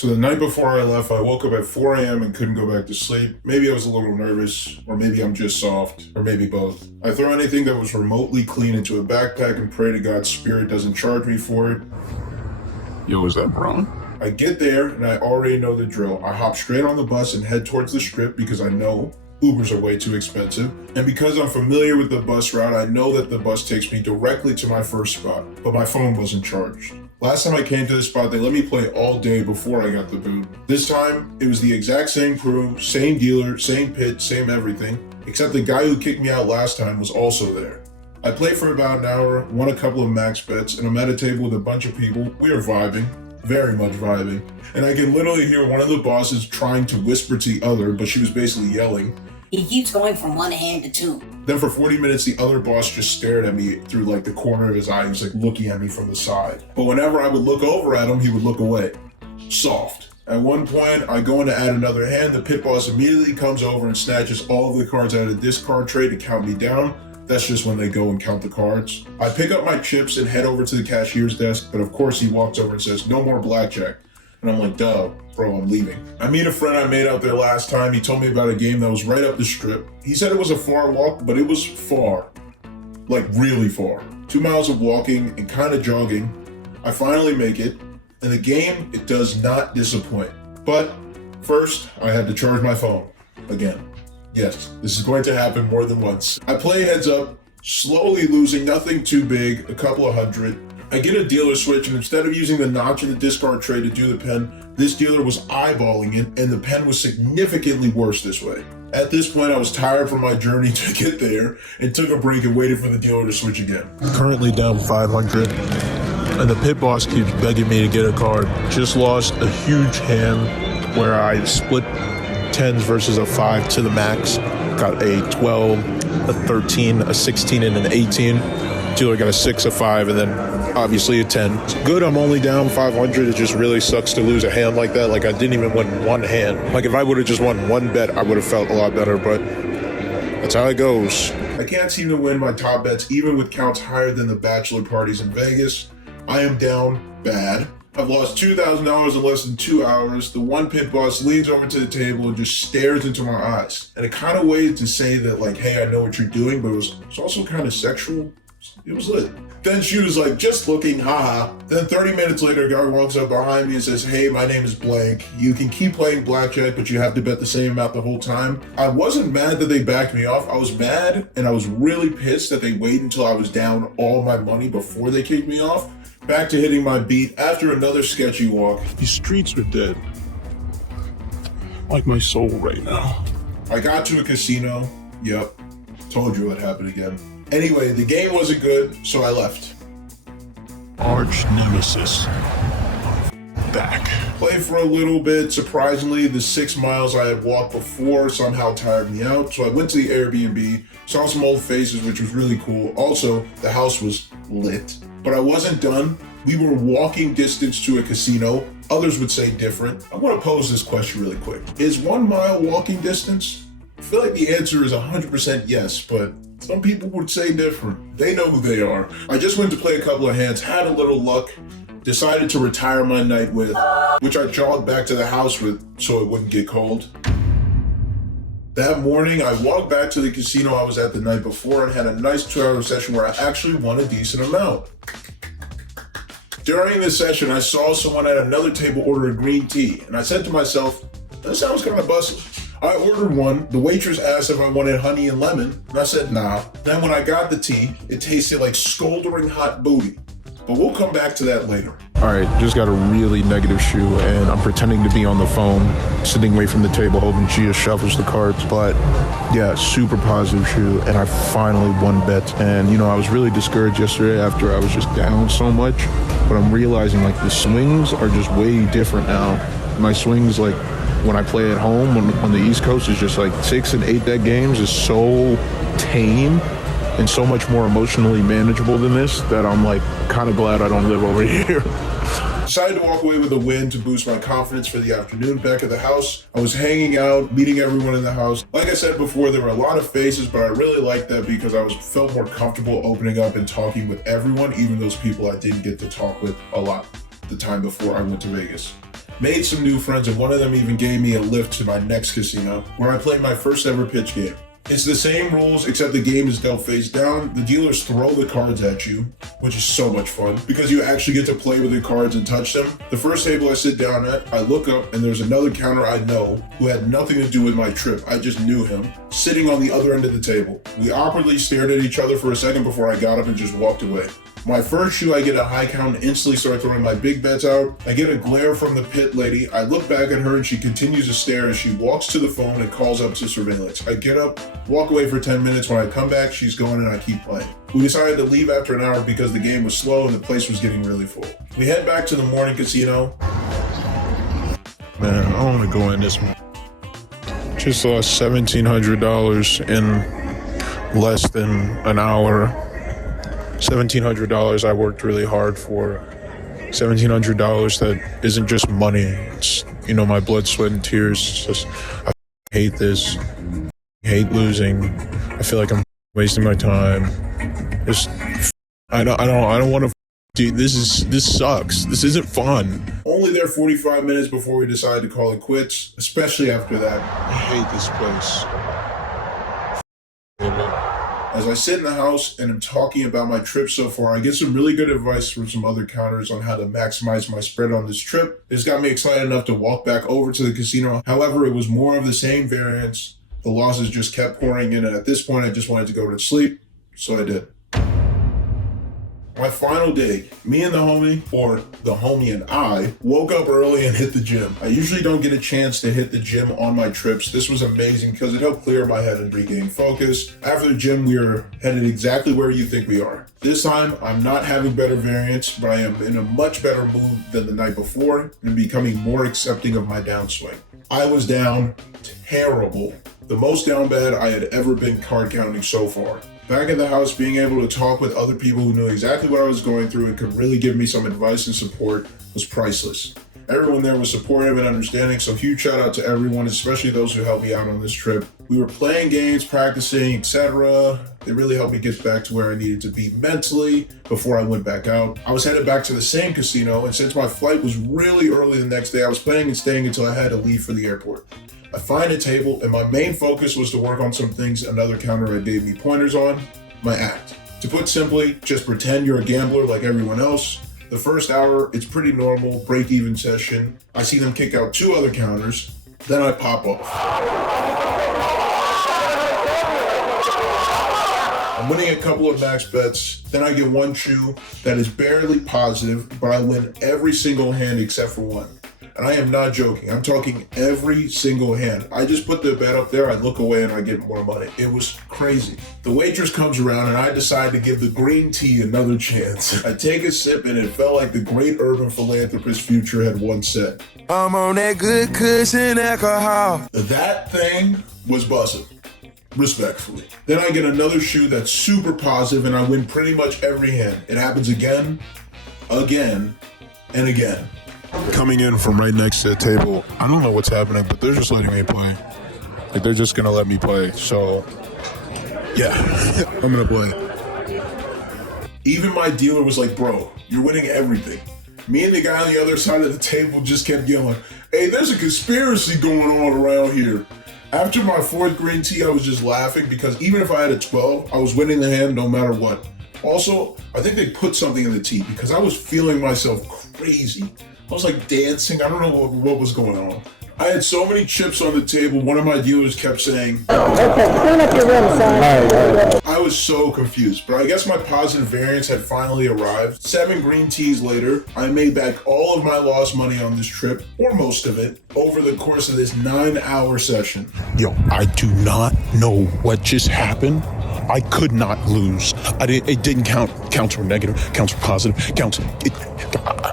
So the night before I left, I woke up at 4 a.m. and couldn't go back to sleep. Maybe I was a little nervous, or maybe I'm just soft, or maybe both. I throw anything that was remotely clean into a backpack and pray to God's spirit doesn't charge me for it. Yo, is that Ron? I get there and I already know the drill. I hop straight on the bus and head towards the strip because I know Ubers are way too expensive. And because I'm familiar with the bus route, I know that the bus takes me directly to my first spot, but my phone wasn't charged. Last time I came to this spot, they let me play all day before I got the boot. This time, it was the exact same crew, same dealer, same pit, same everything, except the guy who kicked me out last time was also there. I played for about an hour, won a couple of max bets, and I'm at a table with a bunch of people. We are vibing, very much vibing, and I can literally hear one of the bosses trying to whisper to the other, but she was basically yelling. He keeps going from one hand to two. Then for 40 minutes, the other boss just stared at me through like the corner of his eye. He was like looking at me from the side. But whenever I would look over at him, he would look away. Soft. At one point, I go in to add another hand. The pit boss immediately comes over and snatches all of the cards out of the discard tray to count me down. That's just when they go and count the cards. I pick up my chips and head over to the cashier's desk, but of course he walks over and says, "No more blackjack." And I'm like, duh, bro, I'm leaving. I meet a friend I made out there last time. He told me about a game that was right up the strip. He said it was a far walk, but it was far. Like really far. 2 miles of walking and kind of jogging. I finally make it. And the game, it does not disappoint. But first, I had to charge my phone. Again. Yes, this is going to happen more than once. I play heads up, slowly losing, nothing too big, a couple of hundred. I get a dealer switch, and instead of using the notch in the discard tray to do the pen, this dealer was eyeballing it, and the pen was significantly worse this way. At this point, I was tired from my journey to get there, and took a break and waited for the dealer to switch again. Currently down 500, and the pit boss keeps begging me to get a card. Just lost a huge hand where I split 10s versus a 5 to the max. Got a 12, a 13, a 16, and an 18. Dealer got a 6, a 5, and then obviously a 10. It's good I'm only down 500. It just really sucks to lose a hand like that. Like I didn't even win one hand. Like if I would have just won one bet, I would have felt a lot better, but that's how it goes. I can't seem to win my top bets even with counts higher than the bachelor parties in Vegas. I am down bad. I've lost $2,000 in less than 2 hours. The one pit boss leans over to the table and just stares into my eyes. And it kind of waited to say that like, hey, I know what you're doing, but it's also kind of sexual. It was lit. Then she was like, just looking, haha. Then 30 minutes later, a guy walks up behind me and says, hey, my name is blank. You can keep playing blackjack, but you have to bet the same amount the whole time. I wasn't mad that they backed me off. I was mad and I was really pissed that they waited until I was down all my money before they kicked me off. Back to hitting my beat after another sketchy walk. These streets are dead. Like my soul right now. I got to a casino. Yep. Told you what happened again. Anyway, the game wasn't good, so I left. Arch nemesis. Back. Played for a little bit. Surprisingly, the 6 miles I had walked before somehow tired me out, so I went to the Airbnb, saw some old faces, which was really cool. Also, the house was lit. But I wasn't done. We were walking distance to a casino. Others would say different. I want to pose this question really quick. Is 1 mile walking distance? I feel like the answer is 100% yes, but some people would say different. They know who they are. I just went to play a couple of hands, had a little luck, decided to retire my night with, which I jogged back to the house with so it wouldn't get cold. That morning, I walked back to the casino I was at the night before and had a nice 2-hour session where I actually won a decent amount. During this session, I saw someone at another table order a green tea, and I said to myself, that sounds kind of bustling. I ordered one. The waitress asked if I wanted honey and lemon, and I said nah. Then when I got the tea, it tasted like scoldering hot booty. But we'll come back to that later. All right, just got a really negative shoe, and I'm pretending to be on the phone, sitting away from the table, hoping she just shuffles the cards. But yeah, super positive shoe, and I finally won bet. And you know, I was really discouraged yesterday after I was just down so much. But I'm realizing like the swings are just way different now. My swings, like when I play at home on the East Coast, is just like 6 and 8 deck games is so tame and so much more emotionally manageable than this that I'm like kind of glad I don't live over here. Decided to walk away with a win to boost my confidence for the afternoon. Back at the house, I was hanging out, meeting everyone in the house. Like I said before, there were a lot of faces, but I really liked that because I felt more comfortable opening up and talking with everyone, even those people I didn't get to talk with a lot the time before I went to Vegas. made some new friends, and one of them even gave me a lift to my next casino, where I played my first ever pitch game. It's the same rules, except the game is dealt face down. The dealers throw the cards at you, which is so much fun, because you actually get to play with the cards and touch them. The first table I sit down at, I look up, and there's another counter I know who had nothing to do with my trip. I just knew him, sitting on the other end of the table. We awkwardly stared at each other for a second before I got up and just walked away. My first shoe, I get a high count and instantly start throwing my big bets out. I get a glare from the pit lady. I look back at her and she continues to stare as she walks to the phone and calls up to surveillance. I get up, walk away for 10 minutes. When I come back, she's gone and I keep playing. We decided to leave after an hour because the game was slow and the place was getting really full. We head back to the morning casino. Man, I want to go in this one. Just lost $1,700 in less than an hour. $1,700 I worked really hard for. $1,700 that isn't just money. It's, you know, my blood, sweat, and tears. It's just, I hate this. I hate losing. I feel like I'm wasting my time. Just, I don't want to. Dude, this sucks. This isn't fun. Only there 45 minutes before we decided to call it quits, especially after that. I hate this place. As I sit in the house and am talking about my trip so far, I get some really good advice from some other counters on how to maximize my spread on this trip. It's got me excited enough to walk back over to the casino. However, it was more of the same variance. The losses just kept pouring in, and at this point, I just wanted to go to sleep, so I did. My final day, me and the homie, or the homie and I, woke up early and hit the gym. I usually don't get a chance to hit the gym on my trips. This was amazing because it helped clear my head and regain focus. After the gym, we are headed exactly where you think we are. This time, I'm not having better variance, but I am in a much better mood than the night before and becoming more accepting of my downswing. I was down terrible. The most down bad I had ever been card counting so far. Back at the house, being able to talk with other people who knew exactly what I was going through and could really give me some advice and support was priceless. Everyone there was supportive and understanding, so huge shout out to everyone, especially those who helped me out on this trip. We were playing games, practicing, etc. They really helped me get back to where I needed to be mentally before I went back out. I was headed back to the same casino, and since my flight was really early the next day, I was planning on staying until I had to leave for the airport. I find a table, and my main focus was to work on some things another counter had gave me pointers on, my act. To put simply, just pretend you're a gambler like everyone else. The first hour, it's pretty normal, break-even session. I see them kick out 2 other counters, then I pop off. I'm winning a couple of max bets, then I get one shoe that is barely positive, but I win every single hand except for one. And I am not joking. I'm talking every single hand. I just put the bet up there, I look away, and I get more money. It was crazy. The waitress comes around, and I decide to give the green tea another chance. I take a sip, and it felt like the great urban philanthropist Future had once said. I'm on that good cushion alcohol. That thing was bussin'. Respectfully. Then I get another shoe that's super positive, and I win pretty much every hand. It happens again, and again. Coming in from right next to the table, I don't know what's happening, but they're just letting me play. Like, they're just gonna let me play, so yeah, I'm gonna play. Even my dealer was like, bro, you're winning everything. Me and the guy on the other side of the table just kept yelling, hey, there's a conspiracy going on around here. After my 4th green tea, I was just laughing because even if I had a 12, I was winning the hand no matter what. Also, I think they put something in the tea because I was feeling myself crazy. I was like dancing. I don't know what was going on. I had so many chips on the table. One of my dealers kept saying, okay, clean up your room, son. I was so confused, but I guess my positive variance had finally arrived. 7 green teas later, I made back all of my lost money on this trip, or most of it, over the course of this 9-hour session. Yo, I do not know what just happened. I could not lose. It didn't count. Counts were negative. Counts were positive.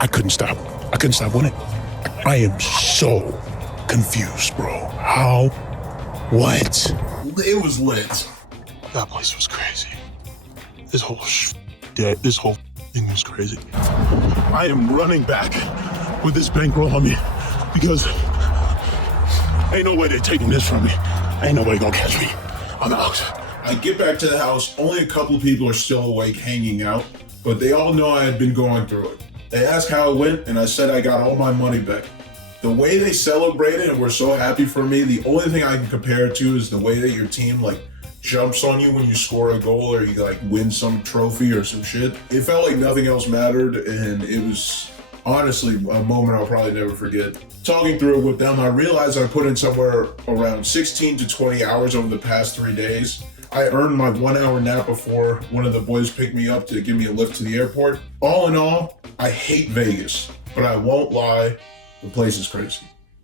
I couldn't stop. I couldn't stop winning. I am so confused, bro. How? What? It was lit. That place was crazy. This whole thing was crazy. I am running back with this bankroll on me because ain't no way they're taking this from me. Ain't nobody gonna catch me. I'm out. I get back to the house. Only a couple people are still awake hanging out, but they all know I had been going through it. They asked how it went, and I said I got all my money back. The way they celebrated and were so happy for me, the only thing I can compare it to is the way that your team like jumps on you when you score a goal or you like win some trophy or some shit. It felt like nothing else mattered, and it was honestly a moment I'll probably never forget. Talking through it with them, I realized I put in somewhere around 16 to 20 hours over the past 3 days. I earned my 1 hour nap before one of the boys picked me up to give me a lift to the airport. All in all, I hate Vegas, but I won't lie, the place is crazy.